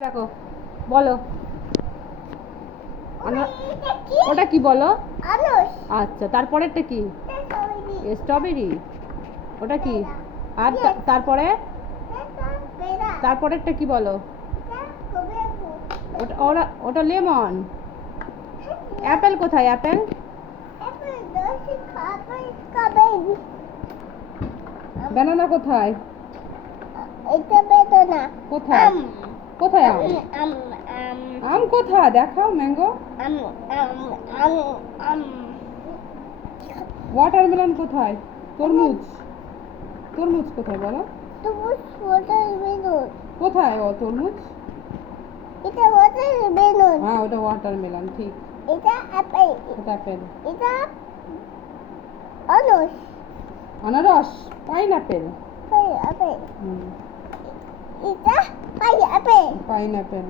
দেখো বলো ওটা কি বলো আচ্ছা তারপরেরটা কি স্ট্রবেরি ওটা কি আর তারপরে তারপরেরটা কি বলো ওটা ওটা লেমন অ্যাপেল কোথায় অ্যাপেল ব্যানানা কোথায় কোথায় কোথায় আম আম কোথায় দেখাও ম্যাঙ্গো ওয়াটারমেলন কোথায় তরমুজ তরমুজ কোথায় বলো কোথায় ও তরমুজ হ্যাঁ ওটা ওয়াটারমেলন ঠিক ওটা অ্যাপেল আনারস পাইনাপেল পাইনাপেল